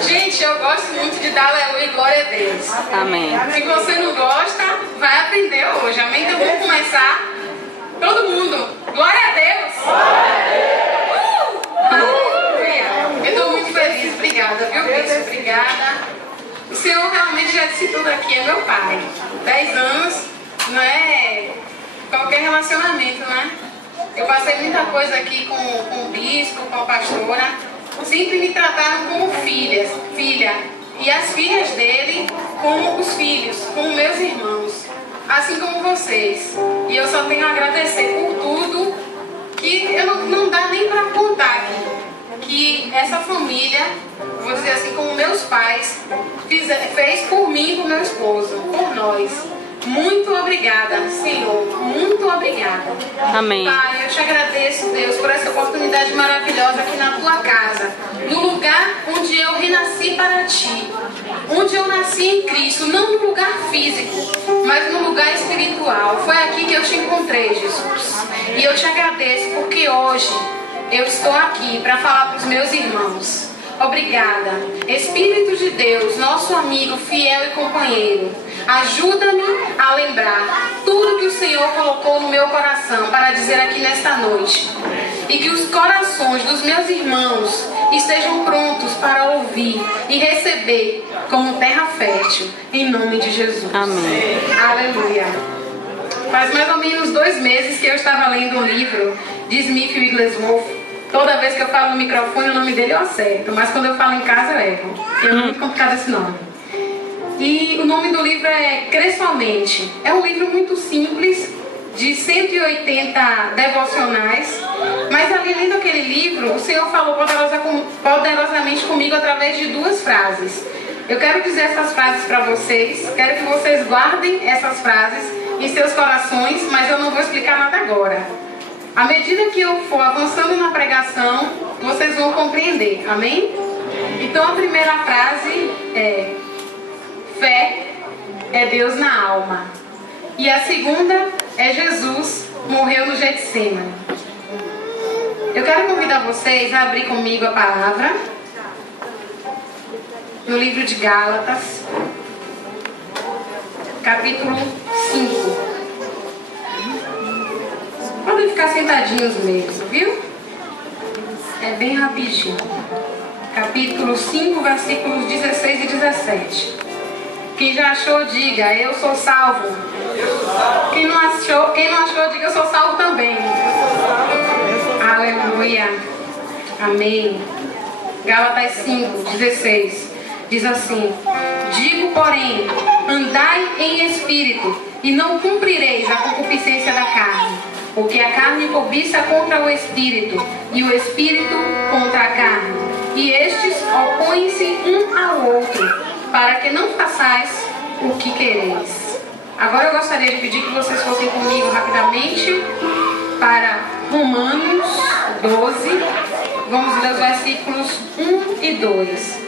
Gente, eu gosto muito de dar aleluia e glória a Deus. Amém. Se você não gosta, vai aprender hoje. Amém? Então vamos começar. Todo mundo. Glória a Deus. Aleluia. Eu estou muito feliz. Obrigada, viu, Bispo? Obrigada. O Senhor realmente já disse tudo aqui. É meu pai. 10 anos não é qualquer relacionamento, né? Eu passei muita coisa aqui com o bispo, com a pastora. Sempre me trataram como filha. E as filhas dele como os filhos, como meus irmãos. Assim como vocês. E eu só tenho a agradecer por tudo que não dá nem para contar aqui. Que essa família, vou dizer assim, como meus pais, fez por mim e por meu esposo, por nós. Muito obrigada, Senhor. Muito obrigada. Amém. Pai, eu te agradeço, Deus, por essa oportunidade maravilhosa aqui na tua casa. No lugar onde eu renasci para ti. Onde eu nasci em Cristo. Não no lugar físico, mas no lugar espiritual. Foi aqui que eu te encontrei, Jesus. E eu te agradeço porque hoje eu estou aqui para falar para os meus irmãos. Obrigada. Espírito de Deus, nosso amigo, fiel e companheiro, ajuda-me a lembrar tudo que o Senhor colocou no meu coração para dizer aqui nesta noite. E que os corações dos meus irmãos estejam prontos para ouvir e receber como terra fértil, em nome de Jesus. Amém. Aleluia. Faz mais ou menos 2 meses que eu estava lendo um livro de Smith Wigglesworth. Toda vez que eu falo no microfone, o nome dele eu acerto, mas quando eu falo em casa eu erro. É muito complicado esse nome. E o nome do livro é Cresçamente. É um livro muito simples, de 180 devocionais. Mas ali lendo aquele livro, o Senhor falou poderosamente comigo através de 2 frases. Eu quero dizer essas frases para vocês. Quero que vocês guardem essas frases em seus corações, mas eu não vou explicar nada agora. À medida que eu for avançando na pregação, vocês vão compreender. Amém? Então a primeira frase é: fé é Deus na alma. E a segunda é: Jesus morreu no Getsemane. Eu quero convidar vocês a abrir comigo a palavra no livro de Gálatas, capítulo 5. Podem ficar sentadinhos mesmo, viu? É bem rapidinho. Capítulo 5, versículos 16 e 17. Quem já achou, diga: eu sou salvo. Quem não achou, diga: eu sou salvo também. Aleluia. Amém. Gálatas 5, 16. Diz assim: digo, porém, andai em espírito, e não cumprireis a concupiscência da carne. Porque a carne cobiça contra o espírito, e o espírito contra a carne. E estes opõem-se um ao outro, para que não façais o que quereis. Agora eu gostaria de pedir que vocês fossem comigo rapidamente para Romanos 12. Vamos ler os versículos 1 e 2.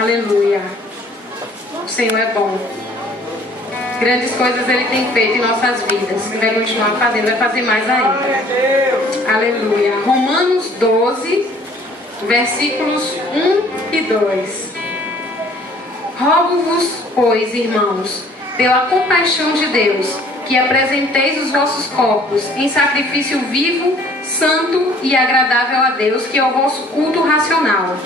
Aleluia. O Senhor é bom. Grandes coisas Ele tem feito em nossas vidas. Ele vai continuar fazendo, vai fazer mais ainda. Aleluia. Romanos 12, versículos 1 e 2. Rogo-vos, pois, irmãos, pela compaixão de Deus, que apresenteis os vossos corpos em sacrifício vivo, santo e agradável a Deus, que é o vosso culto racional.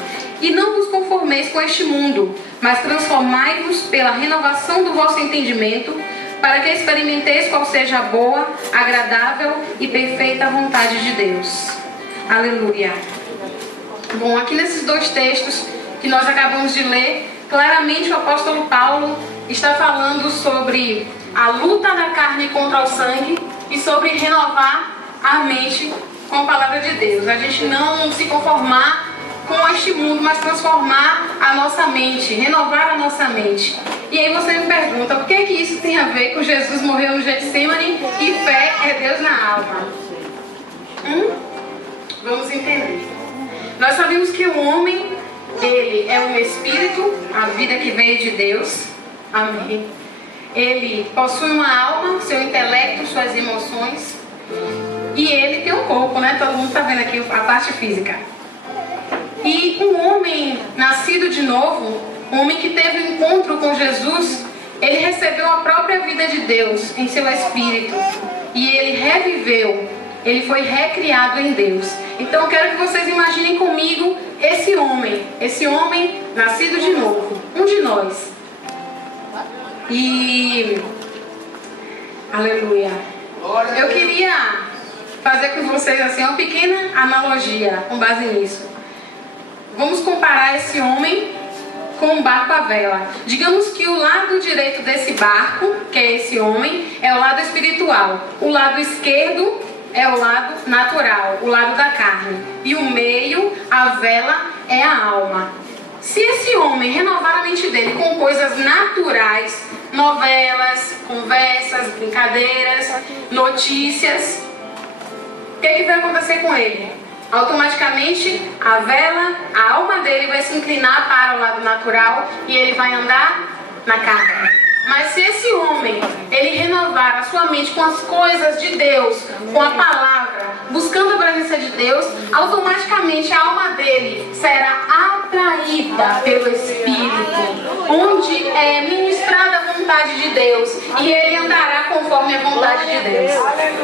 E não vos conformeis com este mundo, mas transformai-vos pela renovação do vosso entendimento, para que experimenteis qual seja a boa, agradável e perfeita vontade de Deus. Aleluia. Bom, aqui nesses 2 textos que nós acabamos de ler, claramente o apóstolo Paulo está falando sobre a luta da carne contra o sangue e sobre renovar a mente com a palavra de Deus. A gente não se conformar com este mundo, mas transformar a nossa mente, renovar a nossa mente. E aí você me pergunta, o que é que isso tem a ver com Jesus morreu no Getsemane e fé é Deus na alma? Vamos entender. Nós sabemos que o homem, ele é um espírito, a vida que veio de Deus. Amém. Ele possui uma alma, seu intelecto, suas emoções. E ele tem um corpo, né? Todo mundo está vendo aqui a parte física. E um homem nascido de novo, o homem que teve um encontro com Jesus, ele recebeu a própria vida de Deus em seu espírito. E ele reviveu, ele foi recriado em Deus. Então eu quero que vocês imaginem comigo esse homem nascido de novo, um de nós. E... aleluia. Eu queria fazer com vocês assim uma pequena analogia com base nisso. Vamos comparar esse homem com um barco à vela. Digamos que o lado direito desse barco, que é esse homem, é o lado espiritual. O lado esquerdo é o lado natural, o lado da carne. E o meio, a vela, é a alma. Se esse homem renovar a mente dele com coisas naturais, novelas, conversas, brincadeiras, notícias, o que vai acontecer com ele? Automaticamente a vela, a alma dele vai se inclinar para o lado natural e ele vai andar na carne. Mas se esse homem, ele renovar a sua mente com as coisas de Deus, com a palavra, buscando a presença de Deus, automaticamente a alma dele será atraída pelo Espírito, onde é ministrada a vontade de Deus, e ele andará conforme a vontade de Deus.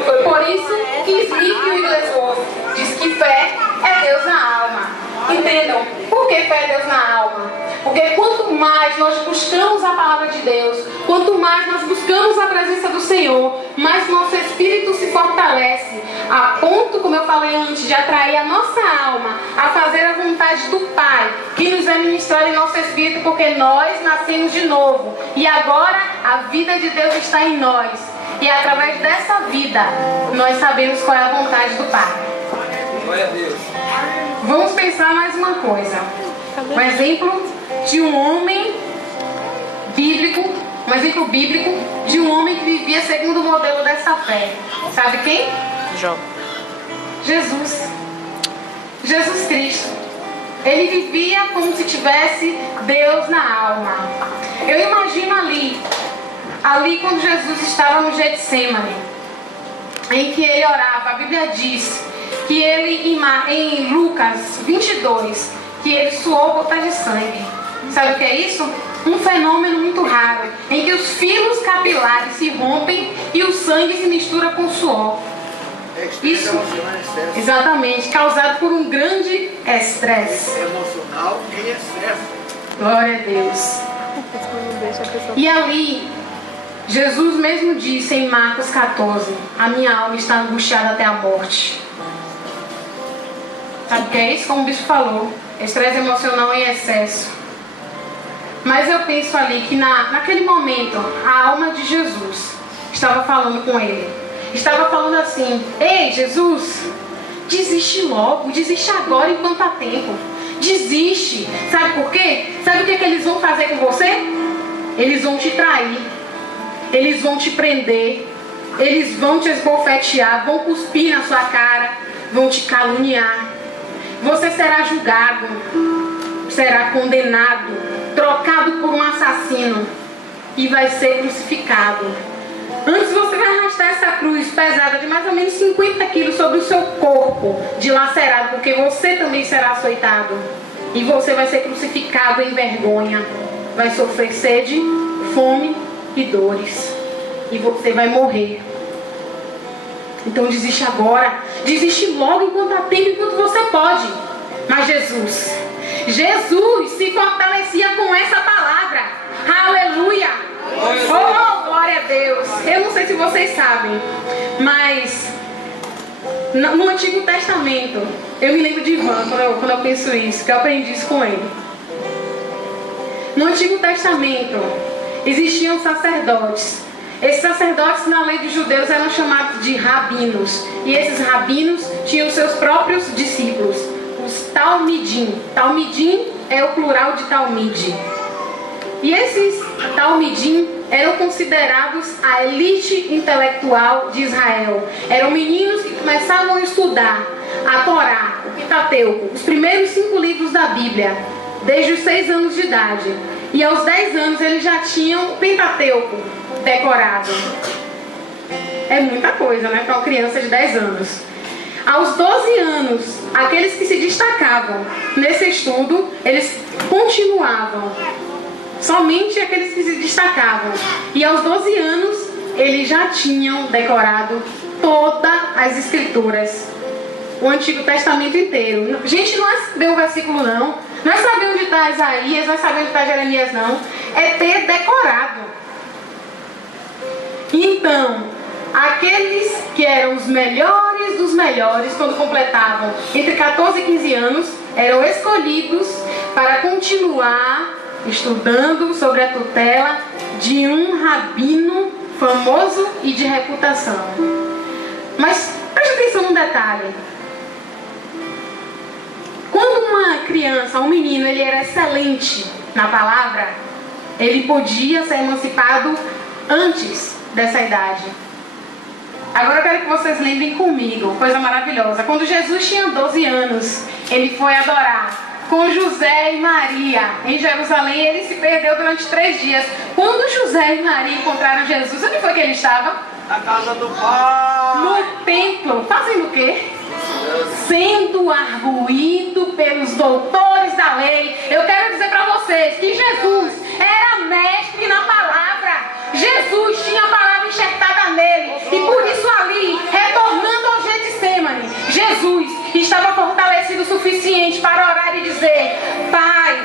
Foi por isso que Smith Wigglesworth diz que fé é Deus na alma. Entendam? Por que fé é Deus na alma? Porque quanto mais nós buscamos a palavra de Deus, quanto mais nós buscamos a presença do Senhor, mais nosso espírito se fortalece, a ponto, como eu falei antes, de atrair a nossa alma a fazer a vontade do Pai, que nos é ministrado em nosso espírito, porque nós nascemos de novo. E agora a vida de Deus está em nós. E através dessa vida, nós sabemos qual é a vontade do Pai. Glória a Deus. Vamos pensar mais uma coisa. Um exemplo de um homem bíblico, de um homem que vivia segundo o modelo dessa fé. Sabe quem? Jó. Jesus Cristo. Ele vivia como se tivesse Deus na alma. Eu imagino ali quando Jesus estava no Getsêmani, em que ele orava. A Bíblia diz que ele, em Lucas 22, que ele suou gotas de sangue. Sabe o que é isso? Um fenômeno muito raro, em que os fios capilares se rompem e o sangue se mistura com o suor. Isso, exatamente, causado por um grande estresse emocional em excesso. Glória a Deus. E ali, Jesus mesmo disse em Marcos 14: a minha alma está angustiada até a morte. Sabe o que é isso? Como o bispo falou, estresse emocional em excesso. Mas eu penso ali que naquele momento, a alma de Jesus estava falando com ele. Estava falando assim: ei, Jesus, desiste logo, desiste agora enquanto há tempo. Desiste. Sabe por quê? Sabe o que eles vão fazer com você? Eles vão te trair. Eles vão te prender. Eles vão te esbofetear, vão cuspir na sua cara, vão te caluniar. Você será julgado, será condenado, trocado por um assassino e vai ser crucificado. Antes você vai arrastar essa cruz pesada de mais ou menos 50 quilos sobre o seu corpo, dilacerado, porque você também será açoitado. E você vai ser crucificado em vergonha. Vai sofrer sede, fome e dores. E você vai morrer. Então desiste agora. Desiste logo enquanto há tempo, enquanto você pode. Mas Jesus se fortalecia com essa palavra. Aleluia! Oh, glória a Deus! Eu não sei se vocês sabem, mas no Antigo Testamento, eu me lembro de Ivan quando eu penso isso, que eu aprendi isso com ele. No Antigo Testamento existiam sacerdotes. Esses sacerdotes na lei dos judeus eram chamados de rabinos. E esses rabinos tinham seus próprios discípulos, os talmidim. Talmidim é o plural de talmide. E esses talmidim eram considerados a elite intelectual de Israel. Eram meninos que começavam a estudar a Torá, o Pentateuco, os primeiros 5 livros da Bíblia, desde os 6 anos de idade. E aos 10 anos eles já tinham o Pentateuco decorado. É muita coisa, né, para uma criança de 10 anos. Aos 12 anos, aqueles que se destacavam nesse estudo, eles continuavam. Somente aqueles que se destacavam. E aos 12 anos, eles já tinham decorado todas as escrituras. O Antigo Testamento inteiro. Gente, não é ver o versículo não. Não é saber onde está Isaías, não é saber onde está Jeremias não. É ter decorado. Então, aqueles que eram os melhores dos melhores, quando completavam entre 14 e 15 anos, eram escolhidos para continuar estudando sobre a tutela de um rabino famoso e de reputação. Mas preste atenção num detalhe. Quando uma criança, um menino, ele era excelente na palavra, ele podia ser emancipado antes dessa idade. Agora eu quero que vocês lembrem comigo, coisa maravilhosa. Quando Jesus tinha 12 anos, ele foi adorar com José e Maria em Jerusalém. Ele se perdeu durante 3 dias. Quando José e Maria encontraram Jesus, onde foi que ele estava? Na casa do Pai. No templo. Fazendo o quê? Sendo arguído pelos doutores da lei. Eu quero dizer para vocês que Jesus era mestre na palavra. Jesus tinha a palavra enxertada nele. E por isso ali, retornando ao Getsemane, Jesus estava fortalecido o suficiente para orar e dizer: Pai,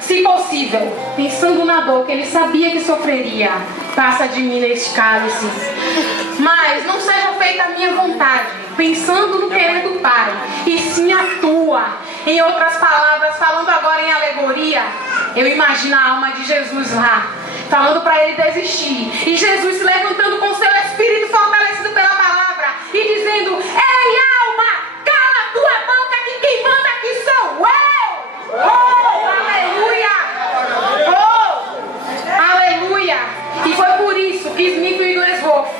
se possível, pensando na dor que ele sabia que sofreria, passa de mim neste cálice. Mas não seja feita a minha vontade, pensando no querer do Pai, e sim a tua. Em outras palavras, falando agora em alegoria, eu imagino a alma de Jesus lá, falando para ele desistir. E Jesus se levantando com seu espírito fortalecido pela palavra e dizendo: Ei, alma, cala a tua boca, que quem manda aqui sou eu. Oh, aleluia. Oh, aleluia. E foi por isso que Smith Wigglesworth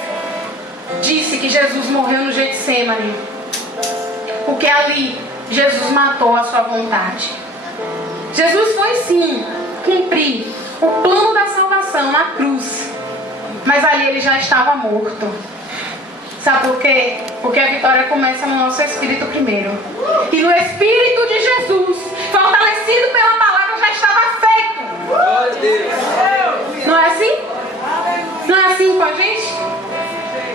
disse que Jesus morreu no Getsemane, porque ali Jesus matou a sua vontade. Jesus foi sim cumprir o plano da salvação na cruz, mas ali ele já estava morto. Sabe por quê? Porque a vitória começa no nosso espírito primeiro. E no espírito de Jesus, fortalecido pela palavra, já estava feito. Glória a Deus. Não é assim? Não é assim com a gente?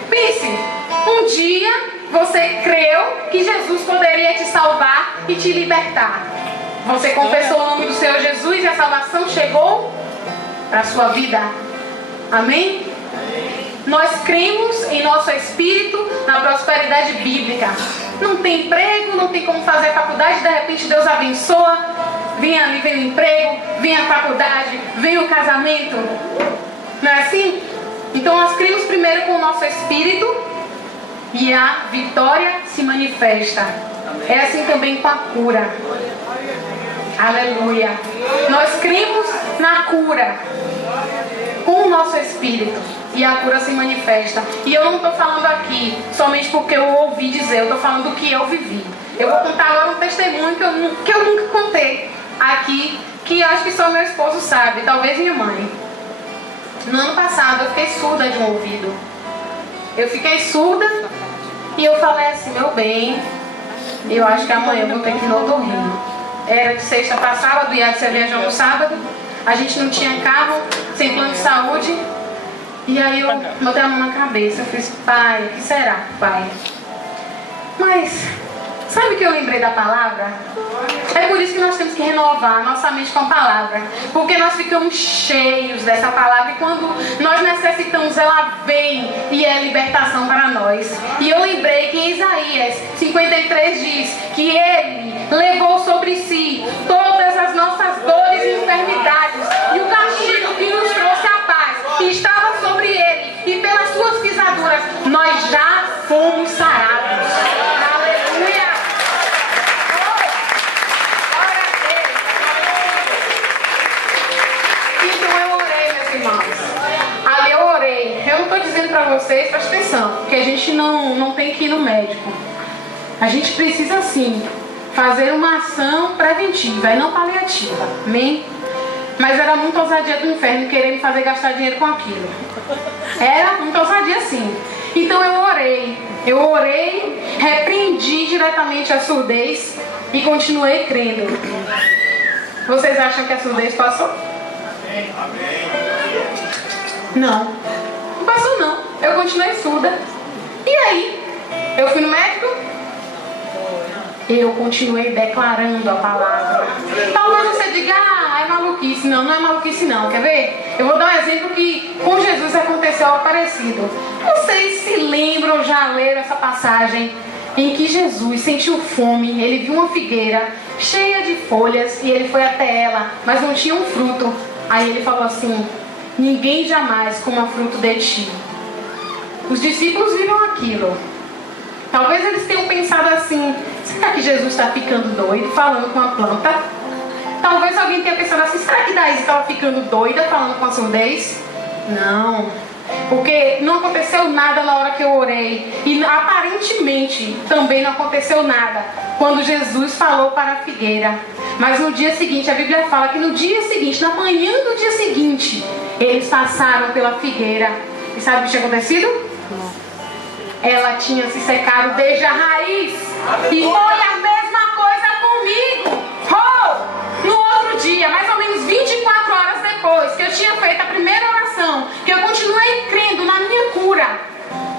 Pense, um dia você creu que Jesus poderia te salvar e te libertar. Você confessou o nome do Senhor Jesus e a salvação chegou para a sua vida. Amém? Nós cremos em nosso espírito na prosperidade bíblica. Não tem emprego, não tem como fazer a faculdade, de repente Deus abençoa. Vem ali, vem o emprego, vem a faculdade, vem o casamento. Não é assim? Então nós cremos primeiro com o nosso espírito e a vitória se manifesta. É assim também com a cura. Aleluia. Nós cremos na cura com o nosso espírito e a cura se manifesta. E eu não estou falando aqui somente porque eu ouvi dizer, eu estou falando do que eu vivi. Eu vou contar agora um testemunho que eu nunca contei aqui, que eu acho que só meu esposo sabe, talvez minha mãe. No ano passado eu fiquei surda de um ouvido. Eu fiquei surda e eu falei assim: meu bem, eu acho que amanhã eu vou ter que ir no otorrino. Era de sexta para sábado, ia ser viajou no sábado. A gente não tinha carro, sem plano de saúde. E aí eu botei a mão na cabeça. Eu fiz: pai, o que será, pai? Mas sabe que eu lembrei da palavra? É por isso que nós temos que renovar a nossa mente com a palavra. Porque nós ficamos cheios dessa palavra. E quando nós necessitamos, ela vem e é libertação para nós. E eu lembrei que em Isaías 53 diz que ele levou sobre si todas as nossas dores e enfermidades. E o castigo que nos trouxe a paz estava sobre ele. E pelas suas pisaduras nós já fomos sarados. Aleluia! Então eu orei, meus irmãos. Ali eu orei. Eu não estou dizendo para vocês, presta atenção, que a gente não tem que ir no médico. A gente precisa sim fazer uma ação preventiva e não paliativa. Amém? Mas era muita ousadia do inferno querer me fazer gastar dinheiro com aquilo. Era muita ousadia sim. Então eu orei, repreendi diretamente a surdez e continuei crendo. Vocês acham que a surdez passou? Não, não passou não. Eu continuei surda. E aí? Eu fui no médico? Eu continuei declarando a palavra. Talvez você diga, é maluquice. Não, não é maluquice não. Quer ver? Eu vou dar um exemplo que com Jesus aconteceu algo parecido. Vocês se lembram, já leram essa passagem em que Jesus sentiu fome, ele viu uma figueira cheia de folhas e ele foi até ela, mas não tinha um fruto. Aí ele falou assim: ninguém jamais coma fruto de ti. Os discípulos viram aquilo. Talvez eles tenham pensado assim: será que Jesus está ficando doido falando com a planta? Talvez alguém tenha pensado assim: será que Daisy estava ficando doida falando com a surdez? Não, porque não aconteceu nada na hora que eu orei. E aparentemente também não aconteceu nada quando Jesus falou para a figueira. Mas no dia seguinte, a Bíblia fala que no dia seguinte, na manhã do dia seguinte, eles passaram pela figueira. E sabe o que tinha acontecido? Ela tinha se secado desde a raiz. E foi a mesma coisa comigo. No outro dia, mais ou menos 24 horas depois que eu tinha feito a primeira oração, que eu continuei crendo na minha cura.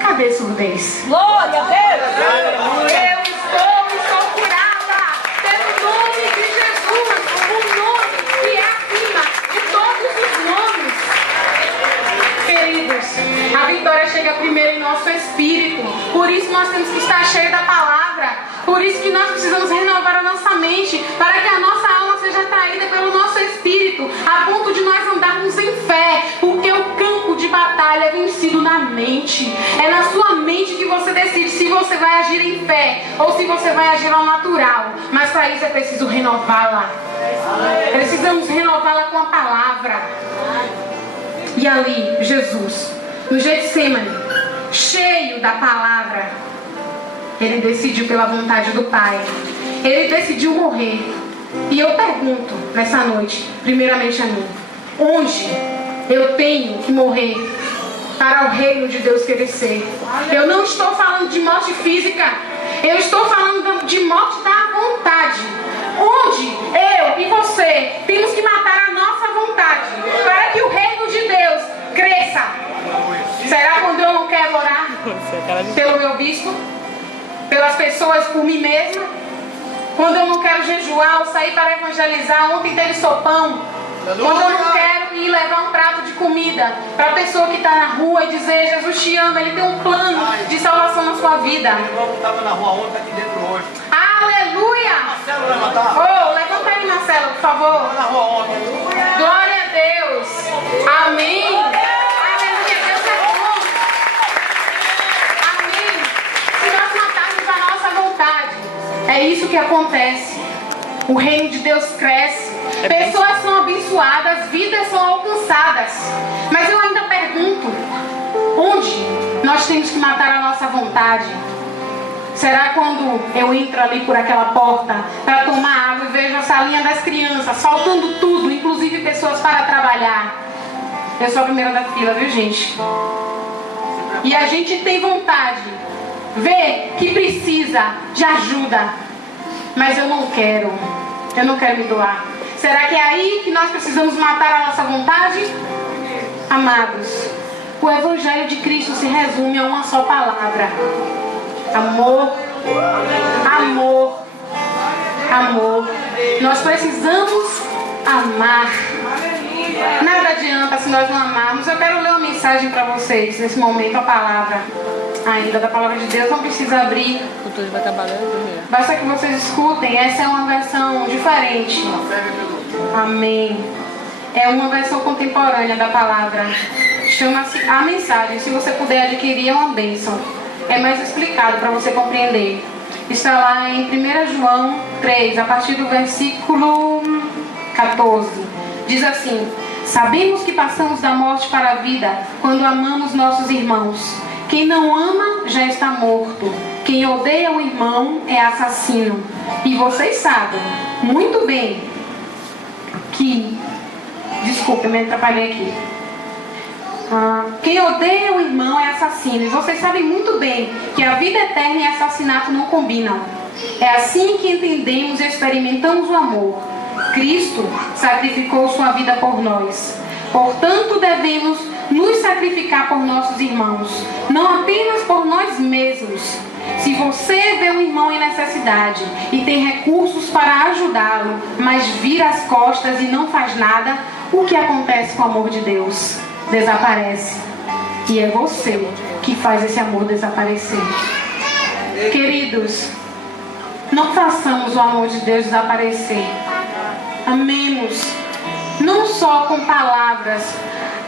Cadê surdez? Glória a Deus! Eu estou curada pelo nome de Jesus, o nome que é acima de todos os nomes. Queridos, a vitória chega primeiro em nosso espírito. Por isso nós temos que estar cheios da palavra. Por isso que nós precisamos renovar a nossa mente, para que a nossa alma seja atraída pelo nosso espírito, a ponto de nós andarmos em fé, porque o campo de batalha é vencido na mente. É na sua mente que você decide se você vai agir em fé ou se você vai agir ao natural. Mas para isso é preciso renová-la. Precisamos renová-la com a palavra. E ali, Jesus, no Getsemane, cheio da palavra, ele decidiu pela vontade do Pai. Ele decidiu morrer. E eu pergunto nessa noite, primeiramente a mim: onde eu tenho que morrer para o reino de Deus crescer? Eu não estou falando de morte física. Eu estou falando de morte da vontade. Onde eu e você temos que matar a nossa vontade para que o reino de Deus cresça. Será quando eu não quero orar pelo meu bispo? Pelas pessoas, por mim mesma? Quando eu não quero jejuar ou sair para evangelizar? Ontem teve sopão. Quando eu não quero ir levar um prato de comida para a pessoa que está na rua e dizer: Jesus te ama, Ele tem um plano de salvação na sua vida. Meu irmão que estava na rua ontem está aqui dentro hoje. Aleluia! Marcelo, levantar? Oh, levanta aí, Marcelo, por favor. Estava na rua ontem. Glória a Deus. Amém. Aleluia, Deus é bom. Amém. Se nós matarmos a nossa vontade, é isso que acontece. O reino de Deus cresce. Pessoas são abençoadas, vidas são alcançadas. Mas eu ainda pergunto: onde nós temos que matar a nossa vontade? Será quando eu entro ali por aquela porta para tomar água e vejo a salinha das crianças faltando tudo, inclusive pessoas para trabalhar? Eu sou a primeira da fila, viu, gente? E a gente tem vontade, vê que precisa de ajuda, mas eu não quero me doar. Será que é aí que nós precisamos matar a nossa vontade? Amados, o Evangelho de Cristo se resume a uma só palavra: amor, amor, amor. Nós precisamos amar. Nada adianta se nós não amarmos. Eu quero ler uma mensagem para vocês nesse momento, a palavra ainda da palavra de Deus. Não precisa abrir, basta que vocês escutem. Essa é uma versão diferente. Amém. É uma versão contemporânea da palavra. Chama-se A Mensagem. Se você puder adquirir, é uma bênção. É mais explicado para você compreender. Está lá em 1 João 3, a partir do versículo 14. Diz assim: sabemos que passamos da morte para a vida quando amamos nossos irmãos. Quem não ama já está morto. Quem odeia o irmão é assassino. E vocês sabem muito bem que... Desculpa, me atrapalhei aqui. Quem odeia o irmão é assassino. E vocês sabem muito bem que a vida eterna e assassinato não combinam. É assim que entendemos e experimentamos o amor. Cristo sacrificou sua vida por nós. Portanto, devemos nos sacrificar por nossos irmãos, não apenas por nós mesmos. Se você vê um irmão em necessidade e tem recursos para ajudá-lo, mas vira as costas e não faz nada, o que acontece com o amor de Deus? Desaparece. E é você que faz esse amor desaparecer. Queridos, não façamos o amor de Deus desaparecer. Amemos, não só com palavras,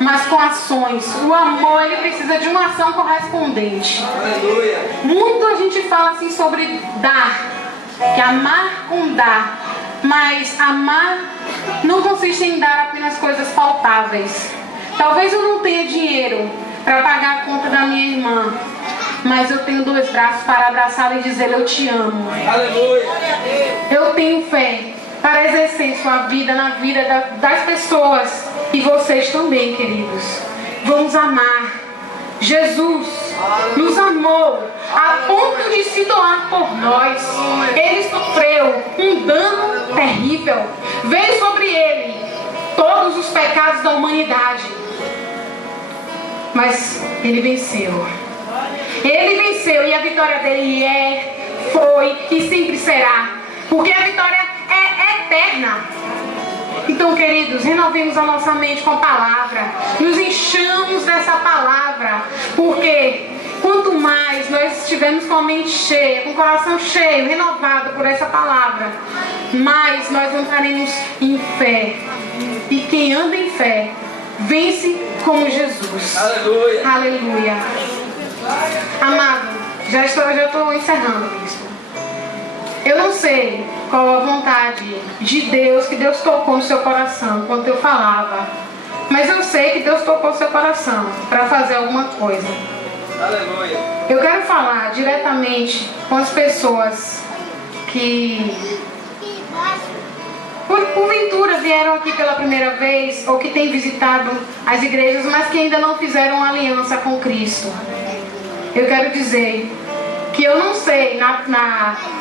mas com ações. O amor, ele precisa de uma ação correspondente. Aleluia. Muito a gente fala assim sobre dar, que amar com dar. Mas amar não consiste em dar apenas coisas palpáveis. Talvez eu não tenha dinheiro para pagar a conta da minha irmã, mas eu tenho 2 braços para abraçá-la e dizer: eu te amo. Aleluia. Eu tenho fé para exercer sua vida na vida das pessoas. E vocês também, queridos. Vamos amar. Jesus nos amou a ponto de se doar por nós. Ele sofreu um dano terrível. Veio sobre ele todos os pecados da humanidade. Mas ele venceu. Ele venceu e a vitória dele foi e sempre será. Porque a vitória é eterna. Então, queridos, renovemos a nossa mente com a palavra. Nos enchamos dessa palavra. Porque quanto mais nós estivermos com a mente cheia, com o coração cheio, renovado por essa palavra, mais nós entraremos em fé. E quem anda em fé, vence como Jesus. Aleluia. Aleluia. Amado, já estou encerrando isso. Eu não sei qual a vontade de Deus, que Deus tocou no seu coração quando eu falava. Mas eu sei que Deus tocou no seu coração para fazer alguma coisa. Aleluia. Eu quero falar diretamente com as pessoas que porventura vieram aqui pela primeira vez ou que têm visitado as igrejas, mas que ainda não fizeram aliança com Cristo. Eu quero dizer que eu não sei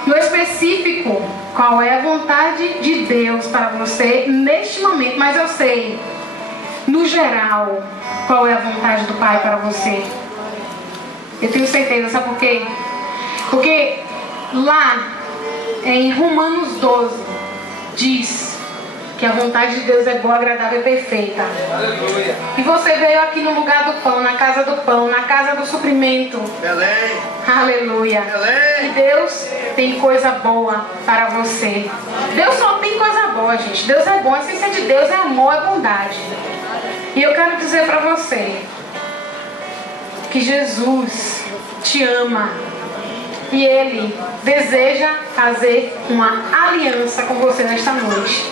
no específico qual é a vontade de Deus para você neste momento, mas eu sei no geral qual é a vontade do Pai para você. Eu tenho certeza, sabe por quê? Porque lá em Romanos 12 diz que a vontade de Deus é boa, agradável e perfeita. Aleluia. E você veio aqui no lugar do pão, na casa do suprimento. Belém. Aleluia. Belém. E Deus tem coisa boa para você. Deus só tem coisa boa, gente. Deus é bom. A essência de Deus é amor, é bondade. E eu quero dizer para você que Jesus te ama. E Ele deseja fazer uma aliança com você nesta noite.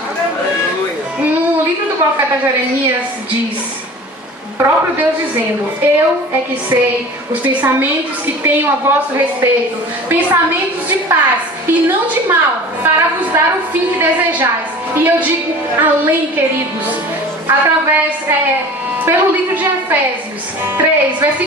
No livro do profeta Jeremias diz, o próprio Deus dizendo: eu é que sei os pensamentos que tenho a vosso respeito, pensamentos de paz e não de mal, para vos dar o fim que desejais. E eu digo além, queridos, através pelo livro de Efésios 3, versículo